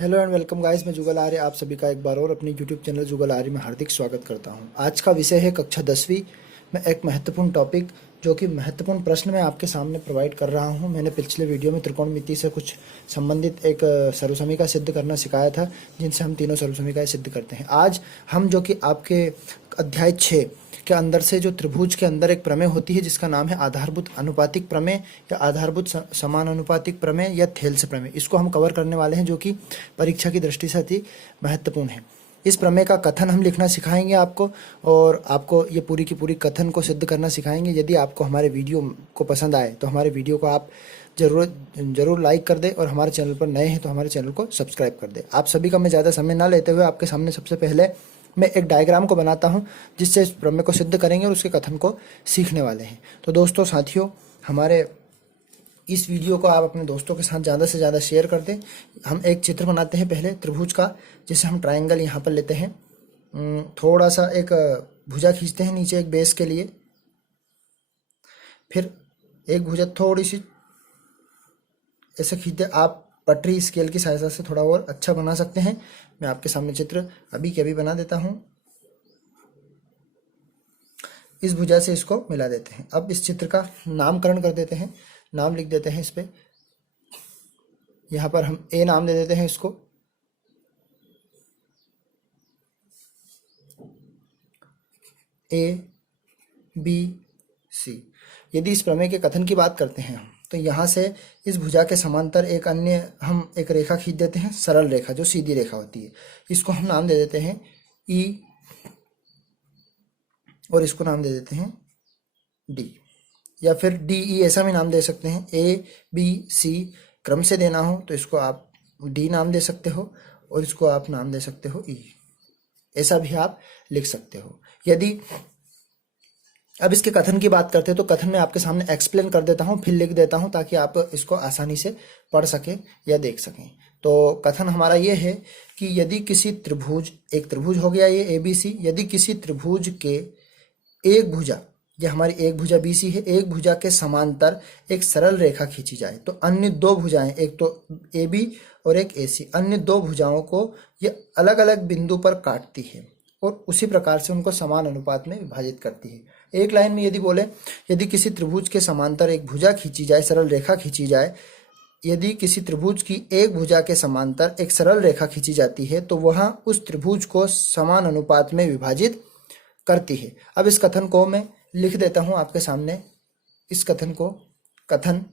Hello and welcome guys, मैं जुगल आर्य आप सभी का एक बार और अपने यूट्यूब चैनल जुगल आर्य में हार्दिक स्वागत करता हूं। आज का विषय है कक्षा 10वीं में एक महत्वपूर्ण टॉपिक, जो कि महत्वपूर्ण प्रश्न मैं आपके सामने प्रोवाइड कर रहा हूं। मैंने पिछले वीडियो में त्रिकोणमिति से कुछ संबंधित एक सर्वसमीका सिद्ध करना सिखाया था, जिनसे हम तीनों सर्वसमीकाएं सिद्ध करते हैं। आज हम जो कि आपके अध्याय 6 के अंदर से जो त्रिभुज के अंदर एक प्रमेय होती है जिसका नाम है आधारभूत अनुपातिक प्रमेय या आधारभूत समानुपातिक प्रमेय या थेल्स प्रमेय, इसको हम कवर करने वाले हैं, जो कि परीक्षा की दृष्टि से अति महत्वपूर्ण है। इस प्रमेय का कथन हम लिखना सिखाएंगे आपको, और आपको ये पूरी की पूरी कथन को सिद्ध करना सिखाएंगे। यदि आपको हमारे वीडियो को पसंद आए तो हमारे वीडियो को आप जरूर लाइक कर दें, और हमारे चैनल पर नए हैं तो हमारे चैनल को सब्सक्राइब कर दें। आप सभी का मैं ज़्यादा समय ना लेते हुए आपके सामने सबसे पहले मैं एक डायग्राम को बनाता हूं, जिससे इस प्रमेय को सिद्ध करेंगे और उसके कथन को सीखने वाले हैं। तो दोस्तों, साथियों, हमारे इस वीडियो को आप अपने दोस्तों के साथ ज़्यादा से ज़्यादा शेयर कर दें। हम एक चित्र बनाते हैं पहले त्रिभुज का, जिसे हम ट्रायंगल यहाँ पर लेते हैं। थोड़ा सा एक भुजा खींचते हैं नीचे एक बेस के लिए, फिर एक भुजा थोड़ी सी ऐसे खींचते। आप पटरी स्केल की सहायता से थोड़ा और अच्छा बना सकते हैं। मैं आपके सामने चित्र अभी के अभी बना देता हूं। इस भुजा से इसको मिला देते हैं। अब इस चित्र का नामकरण कर देते हैं, नाम लिख देते हैं इस पे। यहां पर हम ए नाम दे देते हैं इसको। A B C. यदि इस प्रमेय के कथन की बात करते हैं हम, तो यहाँ से इस भुजा के समांतर एक अन्य हम एक रेखा खींच देते हैं, सरल रेखा जो सीधी रेखा होती है। इसको हम नाम दे देते हैं ई, और इसको नाम दे देते हैं डी, या फिर डी ई ऐसा भी नाम दे सकते हैं। ए बी सी क्रम से देना हो तो इसको आप डी नाम दे सकते हो, और इसको आप नाम दे सकते हो ई, ऐसा भी आप लिख सकते हो। यदि अब इसके कथन की बात करते हैं तो कथन में आपके सामने एक्सप्लेन कर देता हूं, फिर लिख देता हूं, ताकि आप इसको आसानी से पढ़ सकें या देख सकें। तो कथन हमारा ये है कि यदि किसी त्रिभुज, एक त्रिभुज हो गया ये ABC, यदि किसी त्रिभुज के एक भुजा, ये हमारी एक भुजा BC है, एक भुजा के समांतर एक सरल रेखा खींची जाए तो अन्य दो भुजाएं, एक तो AB और एक AC, अन्य दो भुजाओं को ये अलग अलग बिंदु पर काटती है और उसी प्रकार से उनको समान अनुपात में विभाजित करती है। एक लाइन में यदि बोले, यदि किसी त्रिभुज के समांतर एक भुजा खींची जाए, सरल रेखा खींची जाए, यदि किसी त्रिभुज की एक भुजा के समांतर एक सरल रेखा खींची जाती है तो वह उस त्रिभुज को समान अनुपात में विभाजित करती है। अब इस कथन को मैं लिख देता हूं आपके सामने। इस कथन को, कथन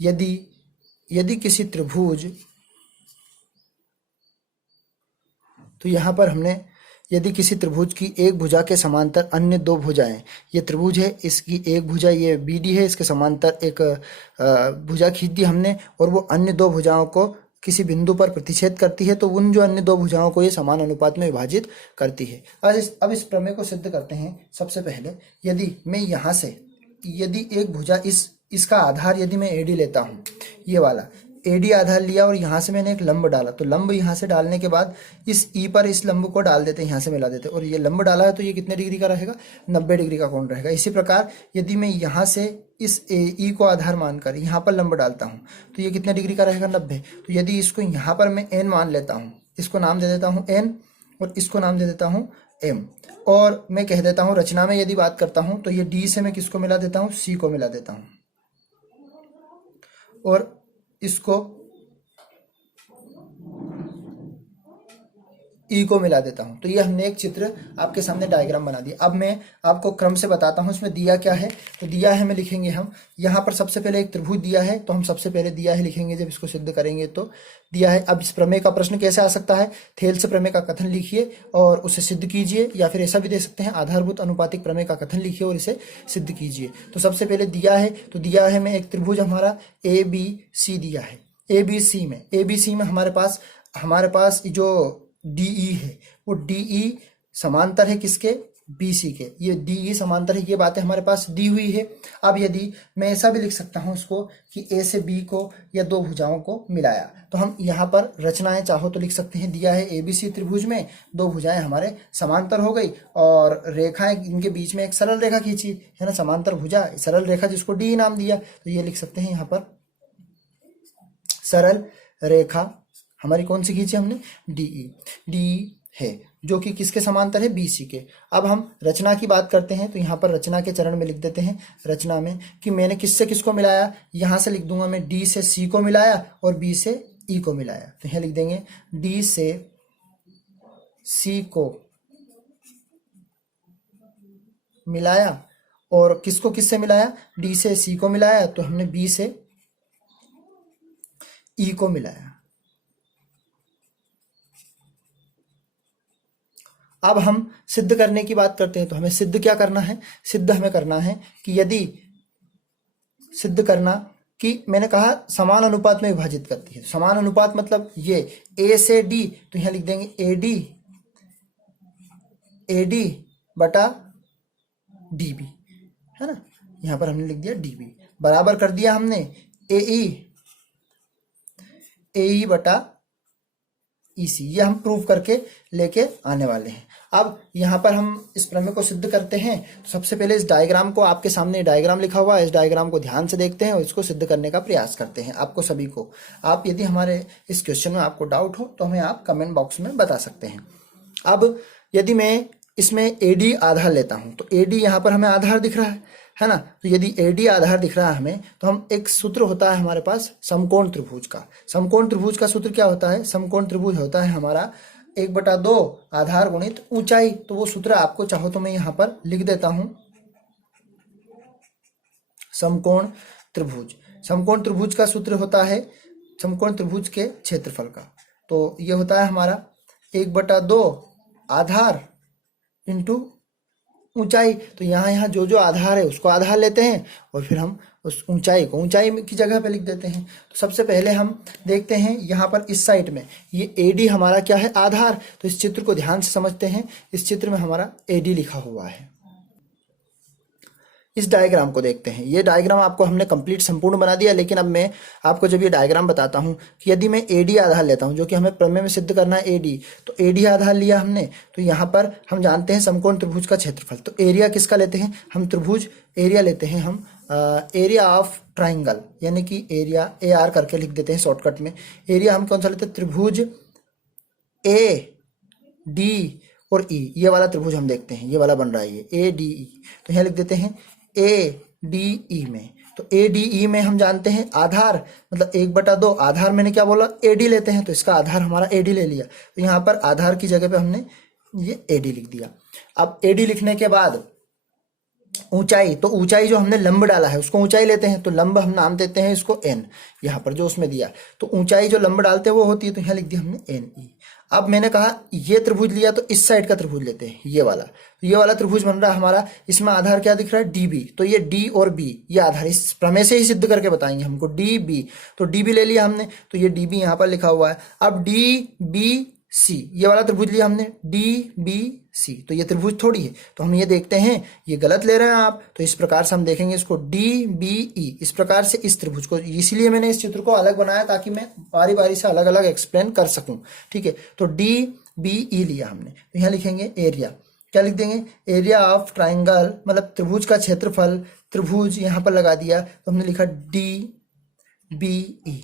यदि किसी त्रिभुज, तो यहां पर हमने यदि किसी त्रिभुज की एक भुजा के समांतर अन्य दो भुजाएं, ये त्रिभुज है, इसकी एक भुजा ये BD है, इसके समांतर एक भुजा खींच दी हमने, और वो अन्य दो भुजाओं को किसी बिंदु पर प्रतिच्छेद करती है, तो उन जो अन्य दो भुजाओं को ये समान अनुपात में विभाजित करती है। अब इस प्रमेय को सिद्ध करते हैं। सबसे पहले यदि मैं यहाँ से, यदि एक भुजा इसका आधार यदि मैं AD लेता हूँ, ये वाला AD आधार लिया, और यहाँ से मैंने एक लंब डाला, तो लंब यहाँ से डालने के बाद इस E पर इस लंब को डाल देते हैं, यहाँ से मिला देते हैं, और ये लंब डाला है तो ये कितने डिग्री का रहेगा, 90 डिग्री का कोण रहेगा। इसी प्रकार यदि मैं यहाँ से इस E को आधार मानकर यहाँ पर लंब डालता हूँ तो ये कितने डिग्री का रहेगा, 90। तो यदि इसको यहाँ पर मैं N मान लेता हूँ, इसको नाम दे देता हूँ N, और इसको नाम दे देता हूँ M, और मैं कह देता हूँ रचना में यदि बात करता हूँ तो ये D से मैं किसको मिला देता हूँ, C को मिला देता हूँ, और इसको ई को मिला देता हूं। तो ये हमने एक चित्र आपके सामने डायग्राम बना दिया। अब मैं आपको क्रम से बताता हूं इसमें दिया क्या है। तो दिया है, में लिखेंगे हम यहाँ पर सबसे पहले एक त्रिभुज दिया है, तो हम सबसे पहले दिया है लिखेंगे जब इसको सिद्ध करेंगे तो दिया है। अब इस प्रमेय का प्रश्न कैसे आ सकता है, थेल्स प्रमेय का कथन लिखिए और उसे सिद्ध कीजिए, या फिर ऐसा भी दे सकते हैं आधारभूत अनुपातिक प्रमेय का कथन लिखिए और इसे सिद्ध कीजिए। तो सबसे पहले दिया है, तो दिया है में एक त्रिभुज हमारा ABC दिया है। ABC में हमारे पास जो DE है, वो DE समांतर है किसके, BC के। ये DE समांतर है, ये बातें हमारे पास दी हुई है। अब यदि मैं ऐसा भी लिख सकता हूं इसको कि A से B को या दो भुजाओं को मिलाया, तो हम यहाँ पर रचनाएं चाहो तो लिख सकते हैं। दिया है ABC त्रिभुज में दो भुजाएं हमारे समांतर हो गई, और रेखाएं इनके बीच में एक सरल रेखा खींची है ना, समांतर भुजा सरल रेखा, जिसको D नाम दिया। तो ये लिख सकते हैं यहाँ पर सरल रेखा हमारी कौन सी खींची हमने, डीई, डी है जो कि किसके समांतर है, बीसी के। अब हम रचना की बात करते हैं, तो यहाँ पर रचना के चरण में लिख देते हैं रचना में कि मैंने किससे किसको मिलाया, यहाँ से लिख दूंगा मैं डी से सी को मिलाया और बी से ई को मिलाया। तो यहाँ लिख देंगे डी से सी को मिलाया और किसको किससे मिलाया, डी से सी को मिलाया, तो हमने बी से ई को मिलाया। अब हम सिद्ध करने की बात करते हैं, तो हमें सिद्ध क्या करना है, सिद्ध हमें करना है कि यदि सिद्ध करना कि मैंने कहा समान अनुपात में विभाजित करती है। समान अनुपात मतलब ये ए से डी, तो यहां लिख देंगे एडी बटा डीबी, है ना। यहां पर हमने लिख दिया डीबी बराबर कर दिया हमने एई बटा ईसी। ये हम प्रूव करके लेके आने वाले हैं। अब यहाँ पर हम इस प्रमेय को सिद्ध करते हैं, तो सबसे पहले इस डायग्राम को, आपके सामने डायग्राम लिखा हुआ है, इस डायग्राम को ध्यान से देखते हैं और इसको सिद्ध करने का प्रयास करते हैं। आपको सभी को, आप यदि हमारे इस क्वेश्चन में आपको डाउट हो तो हमें आप कमेंट बॉक्स में बता सकते हैं। अब यदि मैं इसमें एडी आधार लेता हूं, तो एडी यहाँ पर हमें आधार दिख रहा है ना। तो यदि एडी आधार दिख रहा है हमें, तो हम एक सूत्र होता है हमारे पास समकोण त्रिभुज का। समकोण त्रिभुज का सूत्र क्या होता है, समकोण त्रिभुज होता है हमारा 1/2 आधार गुणित ऊंचाई। तो वो सूत्र आपको चाहो तो मैं यहाँ पर लिख देता हूं, समकोण त्रिभुज। समकोण त्रिभुज का सूत्र होता है समकोण त्रिभुज के क्षेत्रफल का। तो ये होता है हमारा 1/2 आधार इंटू ऊंचाई। तो यहाँ जो जो आधार है उसको आधार लेते हैं और फिर हम उस ऊंचाई को ऊंचाई की जगह पे लिख देते हैं। तो सबसे पहले हम देखते हैं यहाँ पर इस साइड में ये एडी हमारा क्या है, आधार। तो इस चित्र को ध्यान से समझते हैं। इस चित्र में हमारा एडी लिखा हुआ है। इस डायग्राम को देखते हैं। ये डायग्राम आपको हमने कंप्लीट संपूर्ण बना दिया, लेकिन अब मैं आपको जब ये डायग्राम बताता हूँ कि यदि मैं एडी आधार लेता हूँ, जो कि हमें प्रमेय में सिद्ध करना है एडी, तो एडी आधार लिया हमने, तो यहाँ पर हम जानते हैं समकोण त्रिभुज का क्षेत्रफल। तो एरिया किसका लेते हैं हम, त्रिभुज एरिया लेते हैं हम, एरिया ऑफ ट्राइंगल, यानी कि एरिया AR करके लिख देते हैं शॉर्टकट में। एरिया हम कौन सा लेते हैं, त्रिभुज AD और E, ये वाला त्रिभुज हम देखते हैं, ये वाला बन रहा है ये ADE। तो यहाँ लिख देते हैं ADE में। तो ADE में हम जानते हैं आधार मतलब 1/2 आधार, मैंने क्या बोला, AD लेते हैं, तो इसका आधार हमारा AD ले लिया। तो यहाँ पर आधार की जगह पे हमने ये AD लिख दिया। अब AD लिखने के बाद ऊंचाई, तो ऊंचाई जो हमने लंब डाला है उसको ऊंचाई लेते हैं, तो लंब हम नाम देते हैं इसको n, यहाँ पर जो उसमें दिया। तो ऊंचाई जो लंब डालते हैं वो होती है, तो यहाँ लिख दिया हमने NE। अब मैंने कहा ये त्रिभुज लिया, तो इस साइड का त्रिभुज लेते हैं, ये वाला। तो ये वाला त्रिभुज बन रहा है हमारा, इसमें आधार क्या दिख रहा है, DB। तो ये D और B ये आधार इस प्रमेय से ही सिद्ध करके बताएंगे हमको, DB। तो DB ले लिया हमने, तो ये DB यहाँ पर लिखा हुआ है। अब DBC ये वाला त्रिभुज लिया हमने, DBC, तो ये त्रिभुज थोड़ी है, तो हम ये देखते हैं ये गलत ले रहे हैं आप। तो इस प्रकार से हम देखेंगे इसको DBE, इस प्रकार से इस त्रिभुज को, इसीलिए मैंने इस चित्र को अलग बनाया ताकि मैं बारी बारी से अलग अलग एक्सप्लेन कर सकूं, ठीक है। तो DBE लिया हमने, तो यहाँ लिखेंगे एरिया, क्या लिख देंगे, एरिया ऑफ ट्राइंगल मतलब त्रिभुज का क्षेत्रफल, त्रिभुज यहाँ पर लगा दिया, तो हमने लिखा DBE।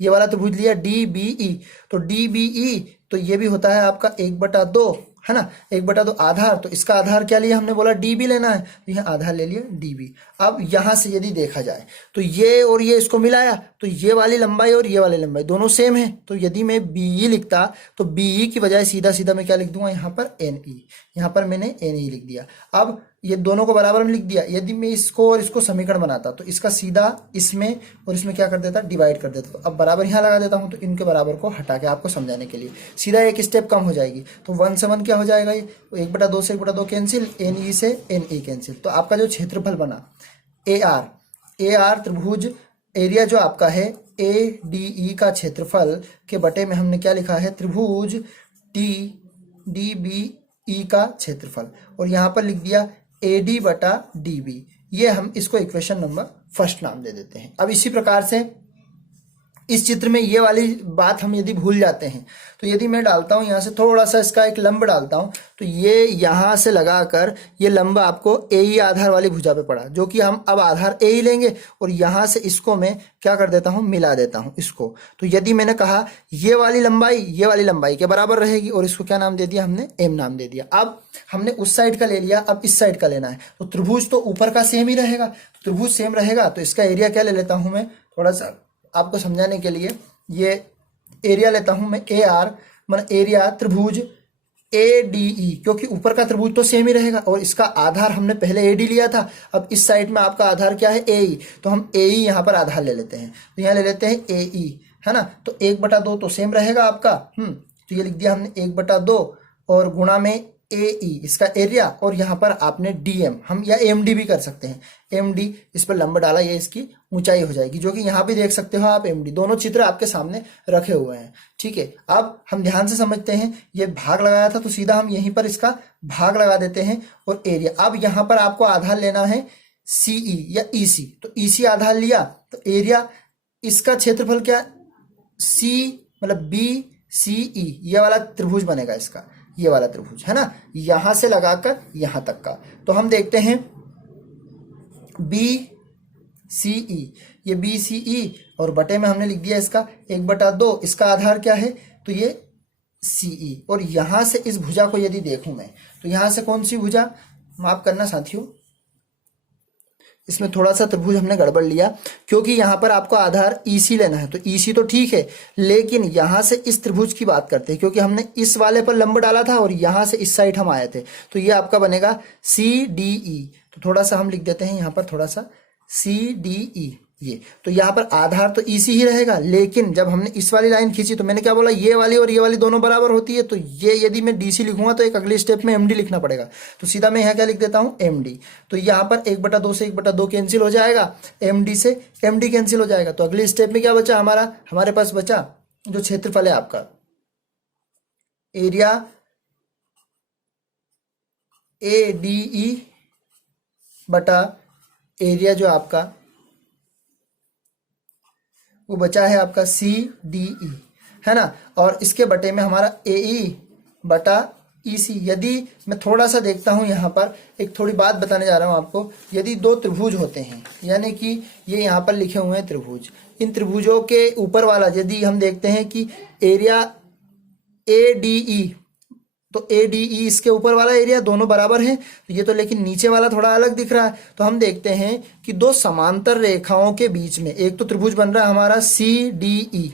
ये वाला त्रिभुज लिया DBE, तो DBE तो ये भी होता है आपका 1/2, है ना, 1/2 आधार। तो इसका आधार क्या लिया हमने, बोला DB लेना है, तो यहाँ आधार ले लिया DB। अब यहाँ से यदि देखा जाए तो ये और ये इसको मिलाया, तो ये वाली लंबाई और ये वाली लंबाई दोनों सेम है। तो यदि मैं BE लिखता तो BE की बजाय सीधा सीधा मैं क्या लिख दूंगा, यहाँ पर NE, यहाँ पर मैंने NE लिख दिया। अब ये दोनों को बराबर में लिख दिया। यदि मैं इसको और इसको समीकरण बनाता तो इसका सीधा इसमें और इसमें क्या कर देता, डिवाइड कर देता। तो अब बराबर यहाँ लगा देता हूँ, तो इनके बराबर को हटा के आपको समझाने के लिए सीधा एक स्टेप कम हो जाएगी। तो 1 से 1 क्या हो जाएगा, ये 1/2 से 1/2 कैंसिल, NE से NE कैंसिल। तो आपका जो क्षेत्रफल बना AR त्रिभुज एरिया जो आपका है ADE का क्षेत्रफल के बटे में हमने क्या लिखा है, त्रिभुज DBE का क्षेत्रफल, और यहाँ पर लिख दिया AD/DB। ये हम इसको इक्वेशन नंबर 1 नाम दे देते हैं। अब इसी प्रकार से इस चित्र में ये वाली बात हम यदि भूल जाते हैं तो यदि मैं डालता हूँ यहाँ से थोड़ा सा इसका एक लंब डालता हूँ तो ये यहाँ से लगाकर ये लंब आपको ए ई आधार वाली भुजा पे पड़ा, जो कि हम अब आधार ए ही लेंगे और यहाँ से इसको मैं क्या कर देता हूँ, मिला देता हूँ इसको। तो यदि मैंने कहा ये वाली लंबाई के बराबर रहेगी और इसको क्या नाम दे दिया हमने, एम नाम दे दिया। अब हमने उस साइड का ले लिया, अब इस साइड का लेना है। तो त्रिभुज तो ऊपर का सेम ही रहेगा, त्रिभुज सेम रहेगा तो इसका एरिया क्या ले लेता हूँ मैं, थोड़ा सा आपको समझाने के लिए ये एरिया लेता हूं मैं ए आर, मतलब एरिया त्रिभुज ए डी ई, क्योंकि ऊपर का त्रिभुज तो सेम ही रहेगा और इसका आधार हमने पहले ए डी लिया था। अब इस साइड में आपका आधार क्या है, ए ई, तो हम ए ई यहाँ पर आधार ले लेते हैं। तो यहाँ ले लेते हैं ए ई, है ना। तो 1/2 तो सेम रहेगा आपका, तो ये लिख दिया हमने 1/2 और गुणा में ए ई इसका एरिया और यहाँ पर आपने डीएम, हम या एम डी भी कर सकते हैं, एम डी इस पर लंब डाला, ये इसकी ऊंचाई हो जाएगी, जो कि यहाँ भी देख सकते हो आप एम डी, दोनों चित्र आपके सामने रखे हुए हैं। ठीक है, अब हम ध्यान से समझते हैं, ये भाग लगाया था तो सीधा हम यहीं पर इसका भाग लगा देते हैं और एरिया। अब यहाँ पर आपको आधार लेना है सीई या ईसी, तो ईसी आधार लिया तो एरिया, इसका क्षेत्रफल क्या, सी मतलब बी सी ई, ये वाला त्रिभुज बनेगा इसका, ये वाला त्रिभुज, है ना, यहां से लगाकर यहां तक का। तो हम देखते हैं बी सी ई, ये बी सी ई और बटे में हमने लिख दिया इसका 1/2, इसका आधार क्या है, तो ये सी ई। और यहां से इस भुजा को यदि देखूं मैं तो यहां से कौन सी भुजा, माफ करना साथियों, इसमें थोड़ा सा त्रिभुज हमने गड़बड़ लिया, क्योंकि यहाँ पर आपको आधार ईसी लेना है। तो ईसी तो ठीक है, लेकिन यहाँ से इस त्रिभुज की बात करते हैं, क्योंकि हमने इस वाले पर लंब डाला था और यहाँ से इस साइड हम आए थे, तो ये आपका बनेगा सी डी ई। तो थोड़ा सा हम लिख देते हैं यहाँ पर थोड़ा सा सी डी ई, ये तो यहाँ पर आधार तो ईसी ही रहेगा, लेकिन जब हमने इस वाली लाइन खींची तो मैंने क्या बोला, ये वाली और ये वाली दोनों बराबर होती है। तो ये यदि मैं डीसी लिखूंगा तो एक अगले स्टेप में एमडी लिखना पड़ेगा, तो सीधा मैं यहाँ क्या लिख देता हूँ, एमडी। तो यहाँ पर 1/2 से 1/2 कैंसिल हो जाएगा, एमडी से एमडी कैंसिल हो जाएगा। तो अगले स्टेप में क्या बचा हमारा, हमारे पास बचा जो क्षेत्रफल है आपका, एरिया ए डी ई बटा एरिया जो आपका वो बचा है आपका सी डी ई, है ना, और इसके बटे में हमारा ए ई बटा ई सी। यदि मैं थोड़ा सा देखता हूं यहाँ पर, एक थोड़ी बात बताने जा रहा हूं आपको, यदि दो त्रिभुज होते हैं, यानी कि ये यहाँ पर लिखे हुए हैं त्रिभुज, इन त्रिभुजों के ऊपर वाला यदि हम देखते हैं कि एरिया ए डी ई, तो ए डी ई इसके ऊपर वाला एरिया दोनों बराबर हैं, तो ये तो लेकिन नीचे वाला थोड़ा अलग दिख रहा है। तो हम देखते हैं कि दो समांतर रेखाओं के बीच में एक तो त्रिभुज बन रहा है हमारा सी डी ई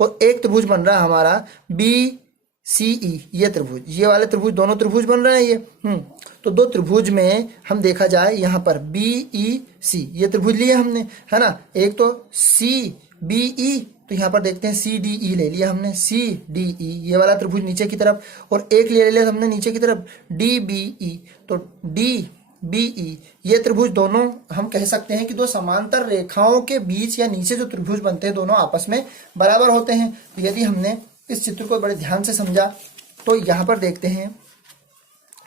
और एक त्रिभुज बन रहा है हमारा बी सी ई, ये त्रिभुज, ये वाले त्रिभुज, दोनों त्रिभुज बन रहे हैं ये। तो दो त्रिभुज में हम देखा जाए यहाँ पर बी ई सी, ये त्रिभुज लिए हमने, है ना, एक तो सी बी ई, तो यहाँ पर देखते हैं सी डी ई ले लिया हमने, सी डी ई ये वाला त्रिभुज नीचे की तरफ, और एक ले लिया हमने नीचे की तरफ डी बी ई, तो डी बी ई ये त्रिभुज दोनों हम कह सकते हैं कि दो समांतर रेखाओं के बीच या नीचे जो त्रिभुज बनते हैं दोनों आपस में बराबर होते हैं। तो यदि हमने इस चित्र को बड़े ध्यान से समझा तो यहाँ पर देखते हैं,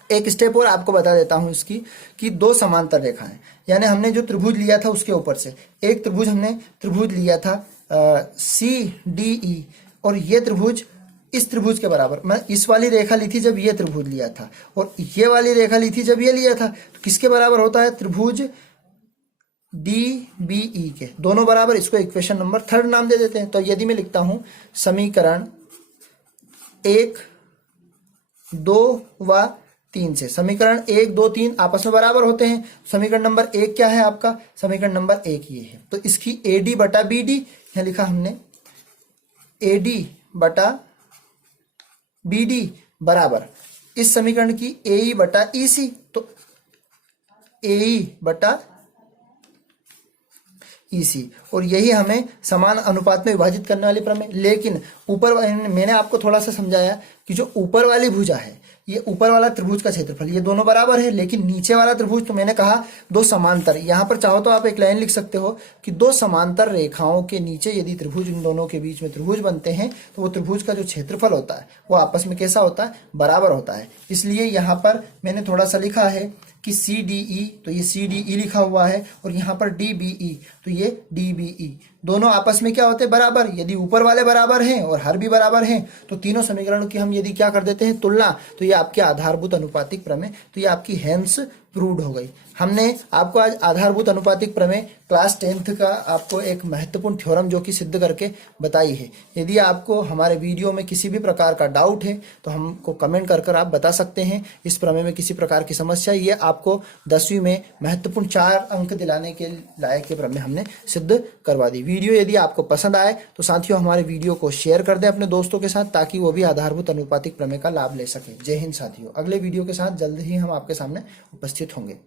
एक स्टेप और आपको बता देता हूं इसकी, कि दो समांतर रेखाएं, यानी हमने जो त्रिभुज लिया था उसके ऊपर से एक त्रिभुज हमने त्रिभुज लिया था सी डी ई, और ये त्रिभुज इस त्रिभुज के बराबर, मैं इस वाली रेखा ली थी जब ये त्रिभुज लिया था और ये वाली रेखा ली थी जब ये लिया था, तो किसके बराबर होता है, त्रिभुज डी बी ई के, दोनों बराबर। इसको इक्वेशन नंबर 3 नाम दे देते हैं। तो यदि मैं लिखता हूं समीकरण 1, 2 व 3 से, समीकरण 1, 2, 3 आपस में बराबर होते हैं। समीकरण नंबर 1 क्या है आपका, समीकरण नंबर 1 ये है, तो इसकी ए डी बटा बी डी, यहाँ लिखा हमने ए डी बटा बी डी बराबर इस समीकरण की ए ई बटा ई सी, तो ए ई बटा ई सी, और यही हमें समान अनुपात में विभाजित करने वाली प्रमेय। लेकिन ऊपर मैंने आपको थोड़ा सा समझाया कि जो ऊपर वाली भुजा है, ये ऊपर वाला त्रिभुज का क्षेत्रफल, ये दोनों बराबर है, लेकिन नीचे वाला त्रिभुज तो मैंने कहा दो समांतर, यहाँ पर चाहो तो आप एक लाइन लिख सकते हो कि दो समांतर रेखाओं के नीचे यदि त्रिभुज, इन दोनों के बीच में त्रिभुज बनते हैं तो वो त्रिभुज का जो क्षेत्रफल होता है वो आपस में कैसा होता है, बराबर होता है। इसलिए यहाँ पर मैंने थोड़ा सा लिखा है कि CDE, तो ये CDE लिखा हुआ है, और यहाँ पर DBE, तो ये DBE, दोनों आपस में क्या होते हैं, बराबर। यदि ऊपर वाले बराबर हैं और हर भी बराबर हैं तो तीनों समीकरणों की हम यदि क्या कर देते हैं, तुलना, तो ये आपके आधारभूत अनुपातिक प्रमेय, तो ये आपकी हेंस प्रूव्ड हो गई। हमने आपको आज आधारभूत अनुपातिक प्रमेय क्लास 10th का आपको एक महत्वपूर्ण थ्योरम जो कि सिद्ध करके बताई है। यदि आपको हमारे वीडियो में किसी भी प्रकार का डाउट है तो हमको कमेंट कर आप बता सकते हैं। इस प्रमेय में किसी प्रकार की समस्या, ये आपको 10वीं में महत्वपूर्ण 4 अंक दिलाने के लायक ये प्रमेय हमने सिद्ध करवा दी। वीडियो यदि आपको पसंद आए तो साथियों हमारे वीडियो को शेयर कर दें अपने दोस्तों के साथ, ताकि वो भी आधारभूत अनुपातिक प्रमेय का लाभ ले सके। जय हिंद साथियों, अगले वीडियो के साथ जल्द ही हम आपके सामने उपस्थित होंगे।